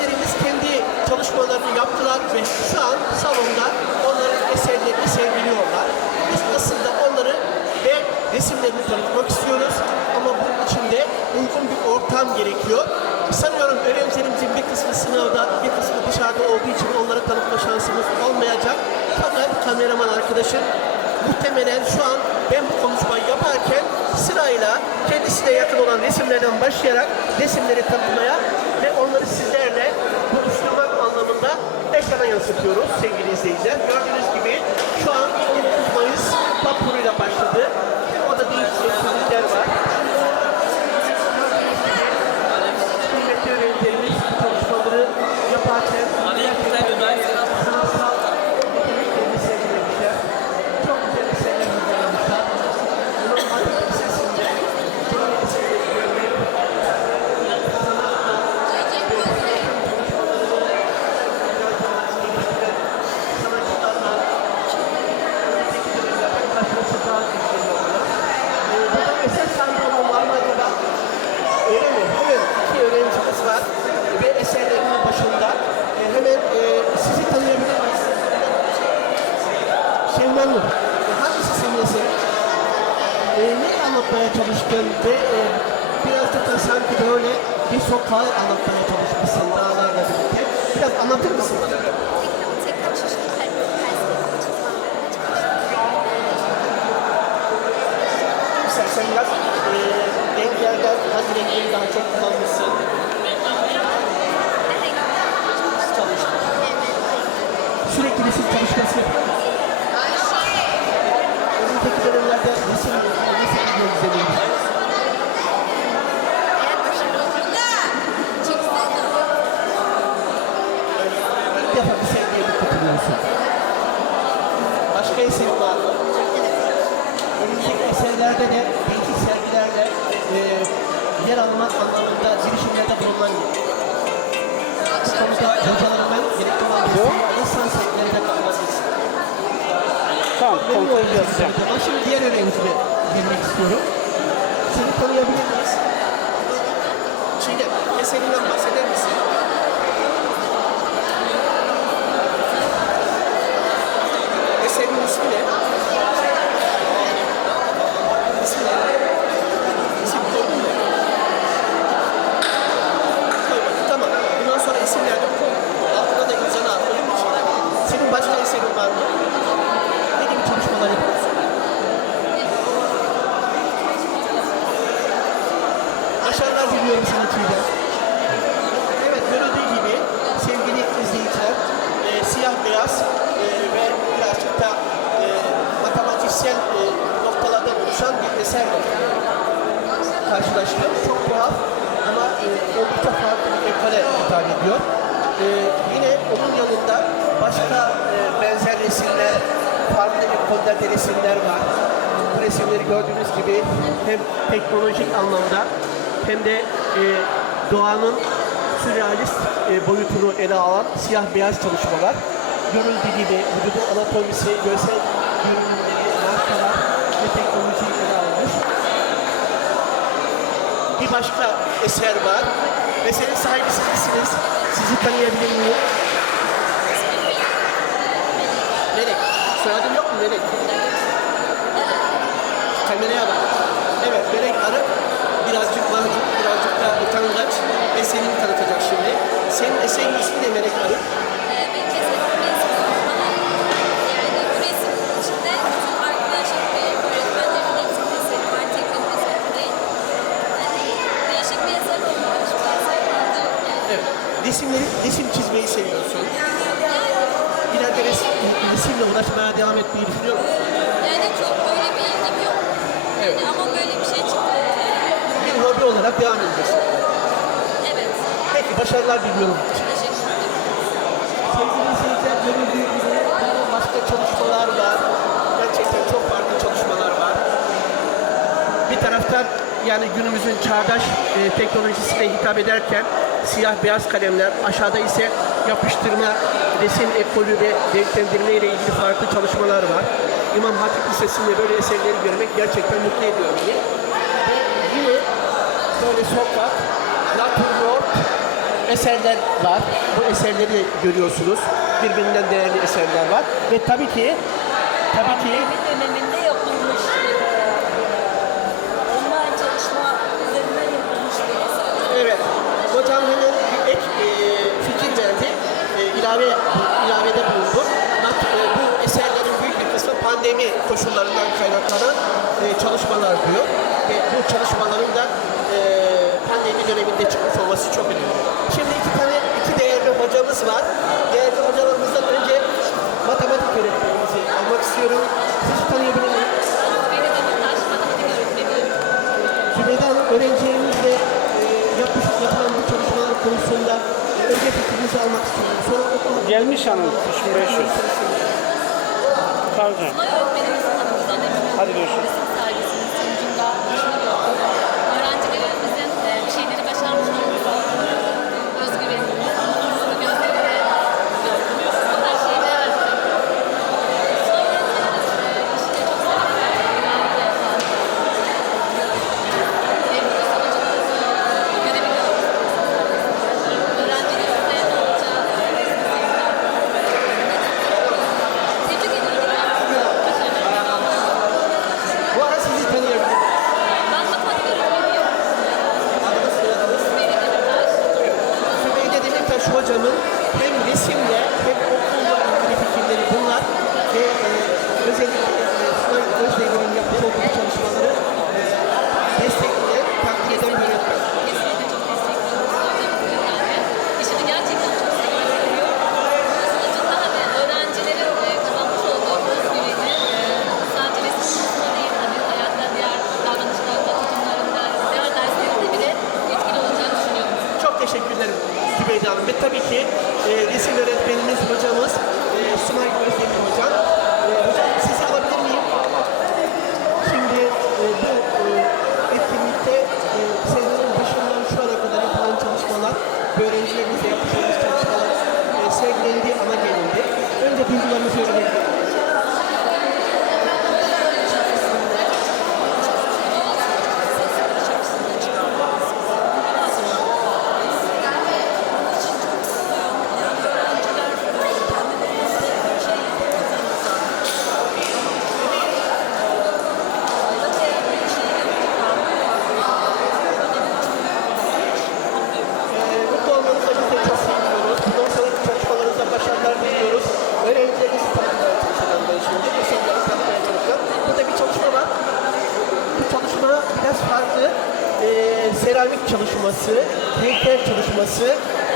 öğrencilerimiz kendi çalışmalarını yaptılar ve şu an salonda onların eserlerini sergiliyorlar. Biz aslında onları ve resimlerini tanıtmak istiyoruz ama bunun için de uygun bir ortam gerekiyor. Sanıyorum öğrencilerimizin bir kısmı sınavda, bir kısmı dışarıda olduğu için onları tanıtma şansımız olmayacak. Fakat kameraman arkadaşım muhtemelen şu an ben bu konuşmayı yaparken sırayla kendisine yakın olan resimlerden başlayarak resimleri tanıtmaya ve onları anlamında ekrana yansıtıyoruz sevgili izleyiciler. Gördüğünüz gibi şu an 19 Mayıs vapuruyla başladı. O da değişik etkinlikler var. Kıymetli öğrencilerimiz bu çalışmaları yaparken sanatsal yeteneklerini sergilemişler. Çok güzel eserler hazırlamışlar. Bunun Atatürk Lisesi'nde böyle eserleri görmek, sanatçılarla önümüzdeki dönemlerde karşılaşacağız düşünüyorlar. Ee, Burada eser sahibi olan var mı acaba? Öyle mi? Hemen iki öğrencimiz var ve eserlerinin başında. Ee, hemen e, sizi tanıyabilir miyiz? Şevman Nur. E, hangisi senin eserin? E, ne anlatmaya çalıştın ve e, birazcık da sanki böyle bir sokağı anlatmaya çalışmışsın dağlarla birlikte. Biraz anlatır mısın bana? Tekrar çeşitli perspektif çalışmalarına İstersen biraz e, renklerden hangi renkleri daha çok kullanmışsın? Çalıştın. Sürekli resim çalışması yapıyor musun? Önümüzdeki dönemlerde resim, resim videoyu Gerekli olan desteğiyle sans sergilerinde katılabilirsin. Tamam, kontrol edeceğim. Şimdi diğer öğrencime girmek istiyorum. Seni tanıyabilir miyiz? Çiğdem, eserinden bahseder misin? Eserin ismi ne? İsmi ne? İsim koydun mu? Koymadın, tamam. Bundan sonra isimlerde koy. Altına da imzanı at. Olur mu Çiğdem? Senin başka eserin var mı? Ne gibi çalışmalar yapıyorsun? Başarılar diliyorum sana Çiğdem. Evet görüldüğü gibi sevgili izleyiciler e, siyah beyaz e, ve birazcık da e, matematiksel e, noktalardan eserle karşılaştım. Çok tuhaf ama e, oldukça farklı bir ekole hitap ediyor. E, yine onun yanında başka e, benzer resimler, farklı ekollerde resimler var. Bu resimleri gördüğünüz gibi hem teknolojik anlamda hem de e, doğanın sürrealist e, boyutunu ele alan siyah beyaz çalışmalar. Görüldüğü gibi vücudun anatomisi, görsel başka eser var. Eserin sahibi siz misiniz? Sizi tanıyabilir miyim? Melek. Soyadın yok mu Melek? Kameraya bak. Evet Melek Arık birazcık mahcup, birazcık da utangaç eserini tanıtacak şimdi. Senin eserin ismi ne Melek Arık? benim kesinlikle resim falan yani bu resim içinde bütün arkadaşlar ve öğretmenlerin hepsi eseri var. Tek bir eser değil. Yani değişik bir eser olmuş. Bir eser oldu. Yani, Evet. Resimleri, resim çizmeyi seviyorsun. İleride resim, uğraşmaya devam etmeyi düşünüyor musun? yani çok öyle bir ilgim yok. Evet. Yani ama böyle bir şey çıktı. Bir hobi olarak devam edeceksin. Evet. Peki başarılar diliyorum. Teşekkür ederim. Sevgili gibi burada başka çalışmalar var. Gerçekten çok farklı çalışmalar var. Bir taraftan yani günümüzün çağdaş e, teknolojisine hitap ederken siyah beyaz kalemler, aşağıda ise yapıştırma, resim ekolü ve renklendirme ile ilgili farklı çalışmalar var. İmam Hatip Lisesi'nde böyle eserleri görmek gerçekten mutlu ediyor beni. Ve yine böyle sokak, natürort eserler var. Bu eserleri görüyorsunuz. Birbirinden değerli eserler var. Ve tabii ki tabii ki ekonomi koşullarından kaynaklanan e, çalışmalar diyor. E, bu çalışmaların da e, pandemi döneminde çıkmış olması çok önemli. Şimdi iki tane iki değerli hocamız var. Değerli hocalarımızdan önce matematik öğretmenimizi almak istiyorum. Sizi tanıyabilir miyim? Cümeyde Hanım öğrencilerimizle e, yapmış, yapılan bu çalışmalar konusunda e, önce fikrinizi almak istiyorum. Sonra okul... Gelmiş hanım 3500. Tarzan. seramik çalışması, heykel çalışması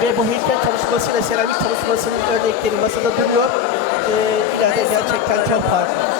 ve bu heykel çalışması ile seramik çalışmasının örnekleri masada duruyor. Ee, ileride gerçekten çok farklı.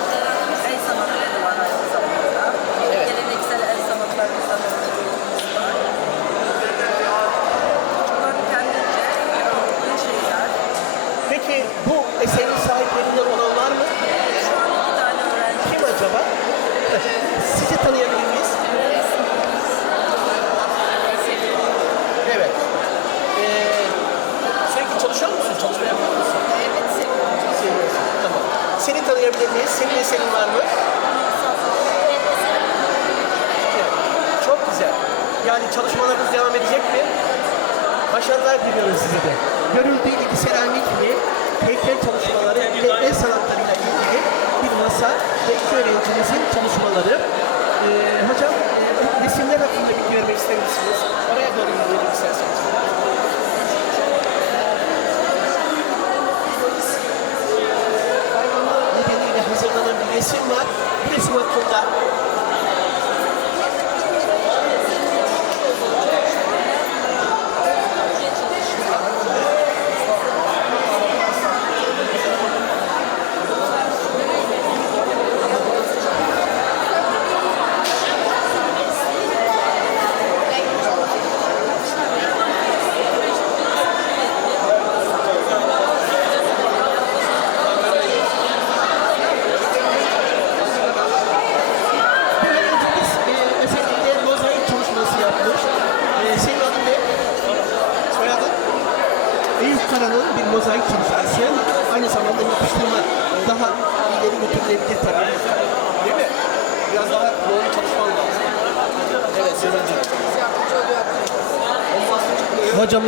çalışmalarınız devam edecek mi? Başarılar diliyorum size de. Gönül Bilgi Seramik ve heykel çalışmaları ve el sanatlarıyla ilgili bir masa ve iki öğrencimizin çalışmaları. Ee, hocam, e, resimler hakkında bilgi vermek ister misiniz? Oraya doğru gidelim.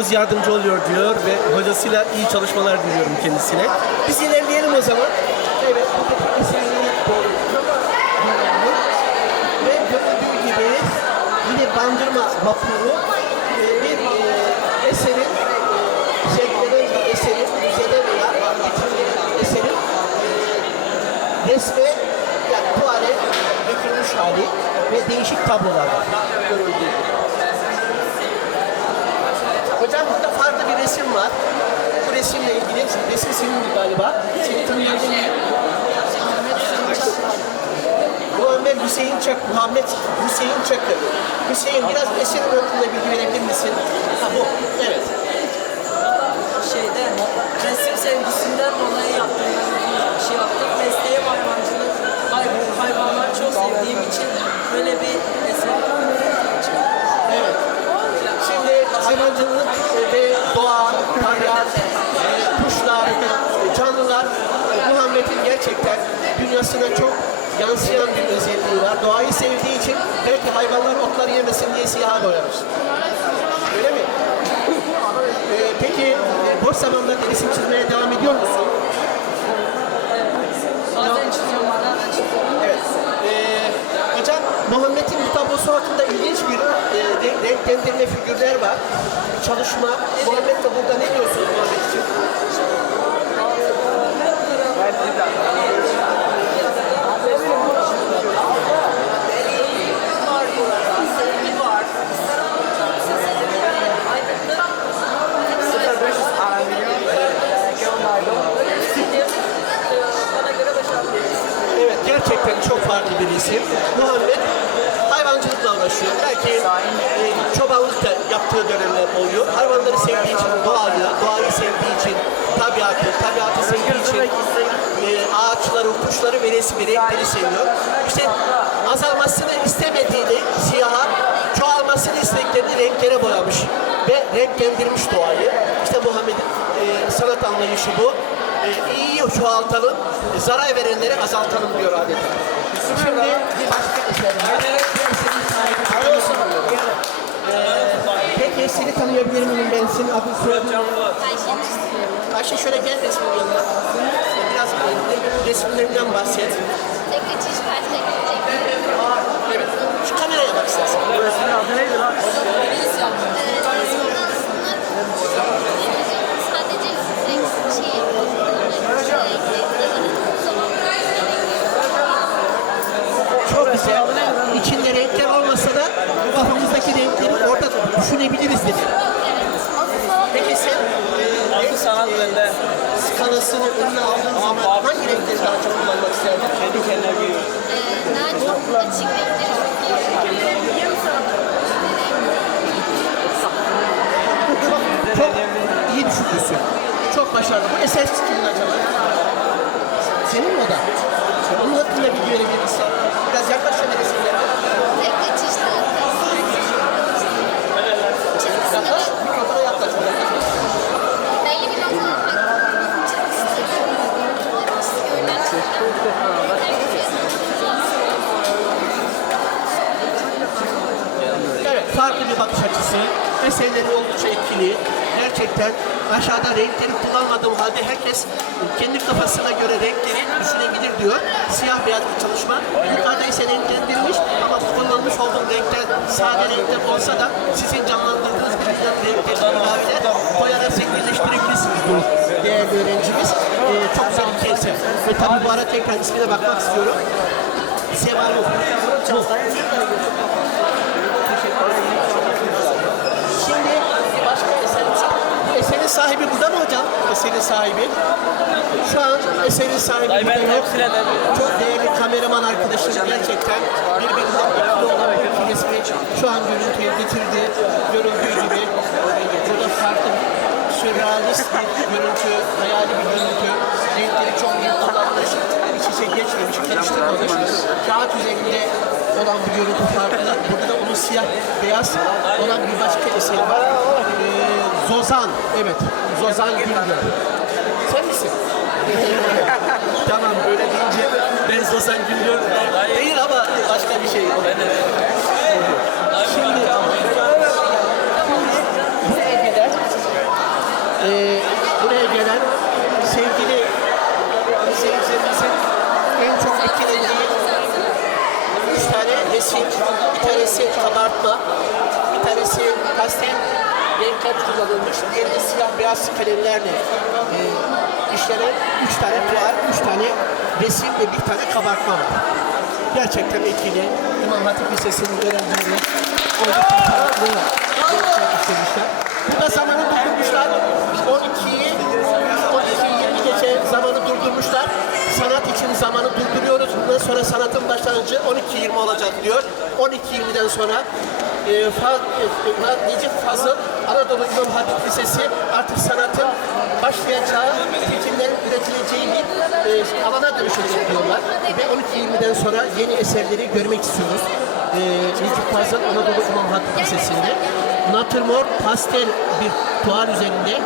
Hocamız yardımcı oluyor diyor ve hocasıyla iyi çalışmalar diliyorum kendisine. Biz ilerleyelim o zaman. Evet, buradaki eserleri doğru. Ve gördüğü gibi yine bandırma vapuru e, bir e, eserin şeklenen bir eserin üzerine veya bir eserin resme yani tuvale dökülmüş hali ve değişik tablolar var. Resim var. Bu resimle ilgili, resim senin galiba. Seni tanıyabilir miyim? Muhammed Hüseyin Çak, Muhammed Hüseyin Çakır. Hüseyin biraz eserin hakkında bilgi verebilir misin? Ha bu, evet. Şeyde resim sevgisinden dolayı yaptım. Ben şey yaptım. Mesleğim hayvancılık. Hay- hayvanları çok sevdiğim için böyle bir eser Evet. Şimdi hayvancılık ve doğa, tabiat, e, kuşlar, e, canlılar e, Gerçekten dünyasına çok yansıyan bir özelliği var. Doğayı sevdiği için belki hayvanlar otları yemesin diye siyaha boyamış. Öyle mi? E, peki boş zamanlarda resim çizmeye devam ediyor musun? Bazen çiziyorum, bazen çiziyorum. Evet. Ee, hocam Muhammed'in bu tablosu hakkında ilginç bir e, renk- renklendirme figürler var. Çalışma. Muhammed de burada ne diyorsunuz Muhammed için? Sevgi var. Bana göre başarılı. Evet gerçekten çok farklı bir isim. Muhammed hayvancılıkla uğraşıyor. Belki e, çobanlık da yaptığı dönemler oluyor. Hayvanları sevdiği için doğayı, doğayı sevdiği için tabiatı, tabiatı sevdiği için e, ağaçları, kuşları ve resmi renkleri seviyor. İşte azalmasını istemediğini siyaha, çoğalmasını istediklerini renklere boyamış ve renklendirmiş doğayı. İşte Muhammed'in e, sanat anlayışı bu. E, iyiyi çoğaltalım, zarar verenleri azaltalım diyor adeta. Şimdi bir başka eser var. E, peki seni tanıyabilir miyim ben? Senin adın soyadın? Ayşe şöyle gel resmin yanına. Biraz resimlerinden bahset. tek geçiş parti teknolojik. Evet. Şu kameraya bak istersen. Vizyon. Ee, vizyonda aslında sadece renk şey Çok güzel. İçinde renkler olmasa da kafamızdaki renkleri orada dedi. Peki sen e, renk sanat bende. skalasını önüne aldığın zaman hangi renkleri daha çok kullanmak isterdin? Kendi kendine büyüyor. daha çok açık renkleri çok iyi. Çok iyi düşünmüşsün. Çok başarılı. Bu eser kimin acaba? Senin mi o da? Onun hakkında bilgi verebilir misin? Biraz yaklaş şöyle resimlere. Tek geçişte Yaklaş, mikrofona yaklaş. belli bir noktada farklı görünen Evet, farklı açısı. Eserleri oldukça etkili. Gerçekten aşağıda renkleri kullanmadığım halde herkes kendi kafasına göre renkleri düşünebilir diyor. Siyah beyaz bir çalışma. Yukarıda ise renklendirilmiş ama kullanılmış olduğum renkler sade renkler olsa da sizin canlandırdığınız bir renkleri ilaveler koyarak zenginleştirebilirsiniz diyor değerli öğrencimiz. Ee, çok güzel bir eser. Ve tabii bu ara tekrar ismine bakmak istiyorum. Bu. Şimdi başka eserimiz. Bu eserin sahibi burada mı hocam? Eserin sahibi. Şu an eserin sahibi Ay ben yok. hepsine de Çok değerli kameraman arkadaşım gerçekten birbirinden mutlu olan iki resmi şu an görüntüye getirdi. Görüldüğü gibi burada farklı sürrealist bir görüntü, hayali bir görüntü. Renkleri çok iyi kullanmış, iç içe geçmemiş, karıştırmamış. Kağıt üzerinde olan bir görüntü farklı. Burada da onun siyah beyaz olan bir başka eseri var. Ee, Zozan, evet. Zozan Güngör. Sen misin? tamam böyle deyince ben Zozan Güngör değil ama başka bir şey. Şimdi bu evler kullanılmış. Diğeri de siyah beyaz kalemlerle e, işlenen üç tane tuval, üç tane resim ve bir tane kabartma var. Gerçekten etkili. İmam Hatip Lisesi'nin öğrencileri oldukça farklı. Burada zamanı durdurmuşlar. Zamanı durduruyoruz. Bundan sonra sanatın başlangıcı 12.20 olacak diyor. 12.20'den sonra e, Fa, e, Necip Fazıl Anadolu İmam Hatip Lisesi artık sanatın başlayacağı, fikirlerin üretileceği bir e, alana dönüşecek diyorlar. Ve 12.20'den sonra yeni eserleri görmek istiyoruz. E, Necip Fazıl Anadolu İmam Hatip Lisesi'nde. Natürmort pastel bir tuval üzerinde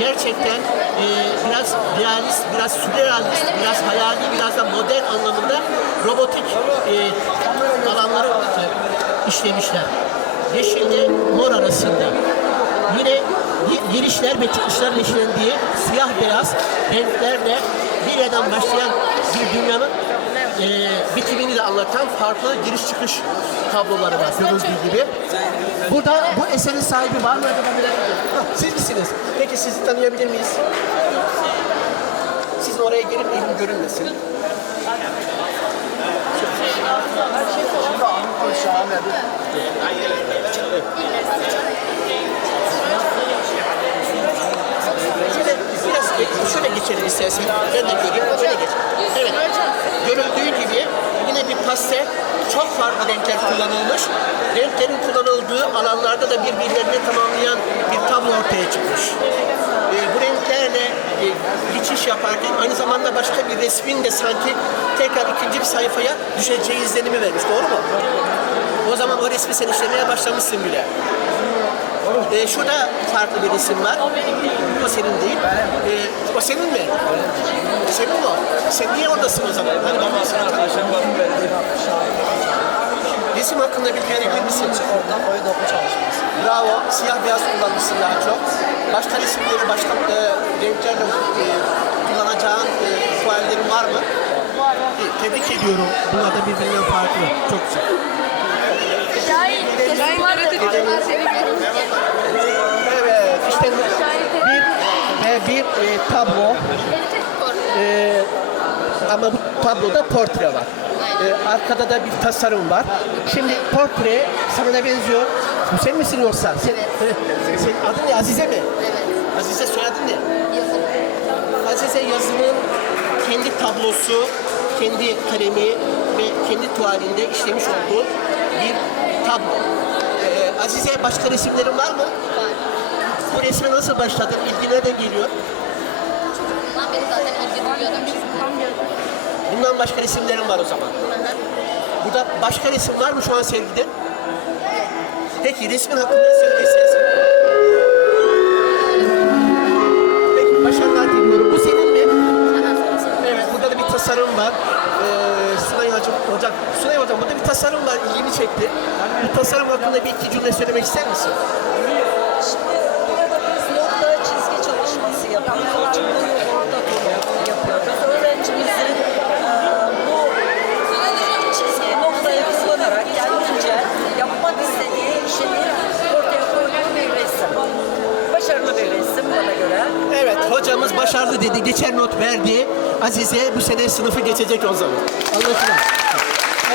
gerçekten e, biraz realist, biraz sürrealist, biraz hayali, biraz da modern anlamında robotik e, alanları işlemişler. Yeşille mor arasında. Yine gi- girişler ve çıkışların işlendiği siyah beyaz renklerle bir yerden başlayan bir dünyanın e, bitimini de anlatan farklı giriş çıkış tabloları var görüldüğü gibi. Burada bu eserin sahibi var mı? Ha, Siz misiniz? Peki sizi tanıyabilir miyiz? Siz oraya gelip elim görünmesin. Şöyle biraz şöyle geçelim istersen. Ben de göreyim. Öyle geç. Evet. Görüldüğü gibi yine bir pastel çok farklı renkler kullanılmış. Renklerin kullanıldığı alanlarda da birbirlerini tamamlayan bir tablo ortaya çıkmış. Ee, bu renklerle e, geçiş yaparken aynı zamanda başka bir resmin de sanki tekrar ikinci bir sayfaya düşeceği izlenimi vermiş. Doğru mu? O zaman o resmi sen işlemeye başlamışsın bile. Ee, şurada farklı bir resim var. O senin değil. Ee, o senin mi? Senin mi o? Sen niye oradasın o zaman? Hani ben Resim hakkında bilgi verebilir misin? Oradan boya doku çalışması. Bravo. Siyah beyaz kullanmışsın daha çok. Başka resimleri, başka e, renklerle e, kullanacağın e, tuvallerin var mı? Var. Tebrik ediyorum. Bunlar da birbirinden farklı. Çok güzel. Şahin, kesin var Evet, işte bir ve bir e, tablo. E, ama bu tabloda portre var. E, arkada da bir tasarım var. Şimdi portre sana ne benziyor? Bu sen misin yoksa? Sen, senin adın ne? Azize mi? Evet. Azize soyadın ne? Yazın. Azize yazının kendi tablosu, kendi kalemi ve kendi tuvalinde işlemiş olduğu bir tablo. Azize başka resimlerin var mı? Var. Bu resme nasıl başladın? İlgi nereden geliyor? Bundan beri zaten ilgi duyuyordum. Bundan başka resimlerin var o zaman. Burada başka resim var mı şu an sergide? Peki resmin hakkında ne Sunay Hocam burada bir tasarım var ilgimi çekti. Bu tasarım hakkında bir iki cümle söylemek ister misin? Şimdi burada biz nokta çizgi çalışması yapıyoruz. Bunu orta konu yapıyoruz. Öğrencimizin eee, bu çizgi noktayı kullanarak kendince yapmak istediği işini ortaya koyduğu bir resim. Başarılı bir resim bana göre. Evet hocamız başardı dedi. Geçer not verdi. Azize bu sene sınıfı geçecek o zaman. Anlaşılan. Evet.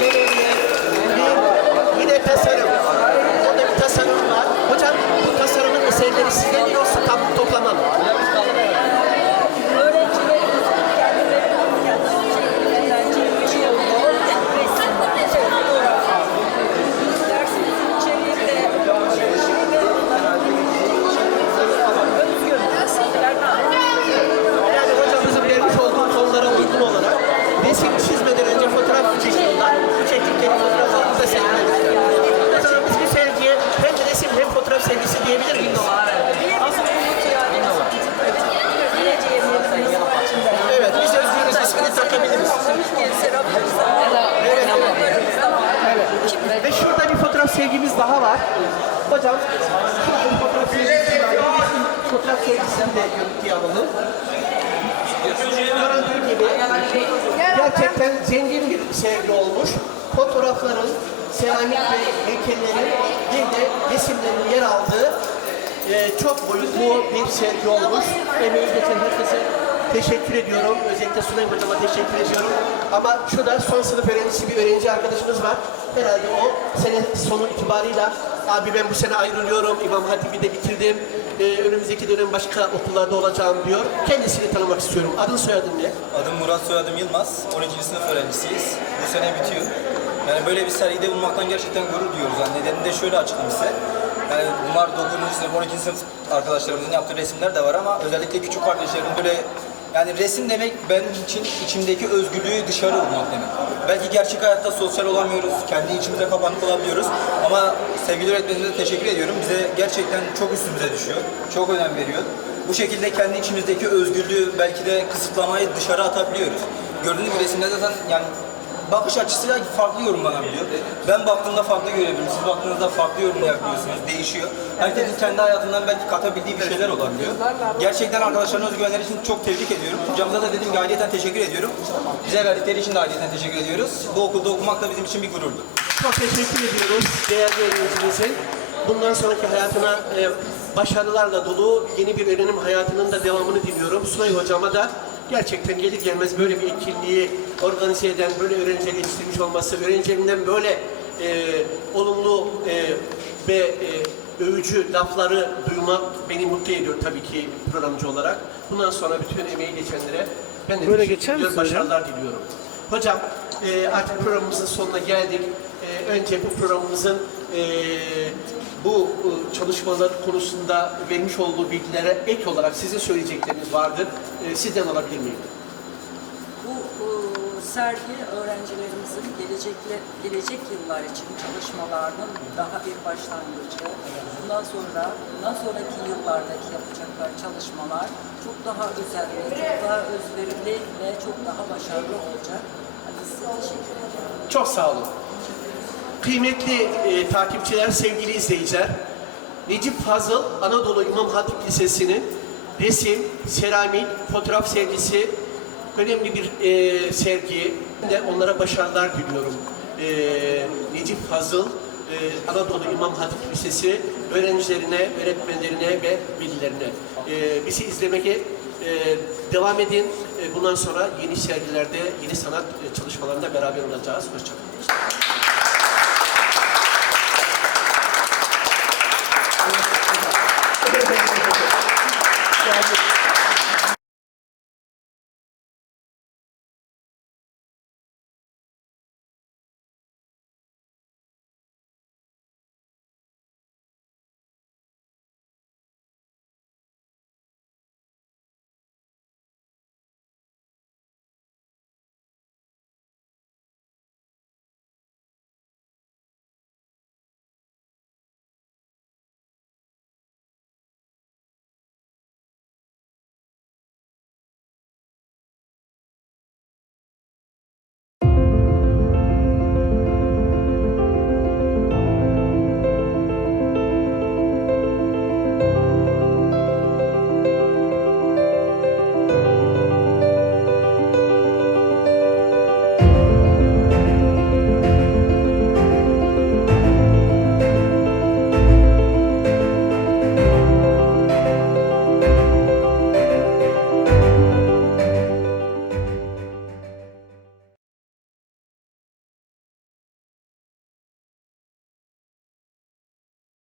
Bir, yine tasarım. Orada bir tasarım var. Hocam bu tasarımın eserleri sizde mi yoksa tam toplama mı? Öğrencilerimiz kendileri kendilerinden çekmiş olduğu resim, fotoğraf. Dersimizin içeriğinde şimdi özgün resimlerden Yani hocamızın vermiş olduğu konulara uygun olarak resim çizmeden önce fotoğraf çekiyorlar. Bu çektikleri fotoğrafları burada sergilemişler. O zaman biz bir sergiye hem resim hem fotoğraf sergisi diyebilir miyiz? Evet, biz Özgür'ün ismini takabiliriz. Evet, evet. Ve şurada bir fotoğraf sevgimiz daha var. Hocam, şurada bir fotoğraf sevgimiz var. Biz fotoğraf sevgisini de görüntüye alalım. Görüldüğü gibi gerçekten zengin bir sevgi olmuş. Fotoğrafların seramik ve heykellerin bir de resimlerin yer aldığı e, çok boyutlu bir sergi olmuş. Emeği geçen herkese teşekkür ediyorum. Özellikle Sunay Hocam'a teşekkür ediyorum. Ama şurada son sınıf öğrencisi bir öğrenci arkadaşımız var. Herhalde o sene sonu itibarıyla abi ben bu sene ayrılıyorum, İmam Hatip'i de bitirdim. E, önümüzdeki dönem başka okullarda olacağım diyor. Kendisini tanımak istiyorum. Adın soyadın ne? Adım Murat, soyadım Yılmaz. 12. sınıf öğrencisiyiz. Bu sene bitiyor. Yani böyle bir sergide bulunmaktan gerçekten gurur duyuyoruz. Yani nedenini de şöyle açıklayayım size. Yani bunlar 9. sınıf, 12. sınıf arkadaşlarımızın yaptığı resimler de var ama özellikle küçük kardeşlerim böyle yani resim demek benim için içimdeki özgürlüğü dışarı vurmak demek. Belki gerçek hayatta sosyal olamıyoruz, kendi içimize kapanık olabiliyoruz ama sevgili öğretmenimize teşekkür ediyorum. Bize gerçekten çok üstümüze düşüyor, çok önem veriyor. Bu şekilde kendi içimizdeki özgürlüğü belki de kısıtlamayı dışarı atabiliyoruz. Gördüğünüz gibi resimde zaten yani bakış açısıyla farklı yorumlanabiliyor. Ben baktığımda farklı görebilirim, siz baktığınızda farklı yorum yapıyorsunuz, değişiyor. Herkesin kendi hayatından belki katabildiği bir şeyler olabiliyor. Gerçekten arkadaşların özgüvenleri için çok tebrik ediyorum. Hocamıza da dediğim gibi ayrıyeten teşekkür ediyorum. Bize verdikleri için de ayrıyeten teşekkür ediyoruz. Bu okulda okumak da bizim için bir gururdu. Çok teşekkür ediyoruz değerli öğrencimizin. Bundan sonraki hayatına e, başarılarla dolu yeni bir öğrenim hayatının da devamını diliyorum. Sunay Hocama da gerçekten gelir gelmez böyle bir etkinliği organize eden, böyle öğrencileri yetiştirmiş olması, öğrencilerinden böyle e, olumlu e, ve e, övücü lafları duymak beni mutlu ediyor tabii ki programcı olarak. Bundan sonra bütün emeği geçenlere ben de Böyle geçer misin hocam? başarılar diliyorum. Hocam e, artık programımızın sonuna geldik. E, önce bu programımızın e, bu e, çalışmalar konusunda vermiş olduğu bilgilere ek olarak sizin söyleyecekleriniz vardır. E, sizden alabilir miyim? Bu e, sergi öğrencilerimizin gelecekle, gelecek yıllar için çalışmalarının daha bir başlangıcı. Bundan sonra, bundan sonraki yıllardaki yapacakları çalışmalar çok daha özenli, çok daha özverili ve çok daha başarılı olacak. Hadi size teşekkür ederim. Çok sağ olun. Kıymetli e, takipçiler, sevgili izleyiciler, Necip Fazıl Anadolu İmam Hatip Lisesi'nin resim, seramik, fotoğraf sergisi önemli bir e, sergi. Ben de onlara başarılar diliyorum. E, Necip Fazıl e, Anadolu İmam Hatip Lisesi öğrencilerine, öğretmenlerine ve velilerine. E, bizi izlemeye e, devam edin. E, bundan sonra yeni sergilerde, yeni sanat e, çalışmalarında beraber olacağız. Hoşçakalın.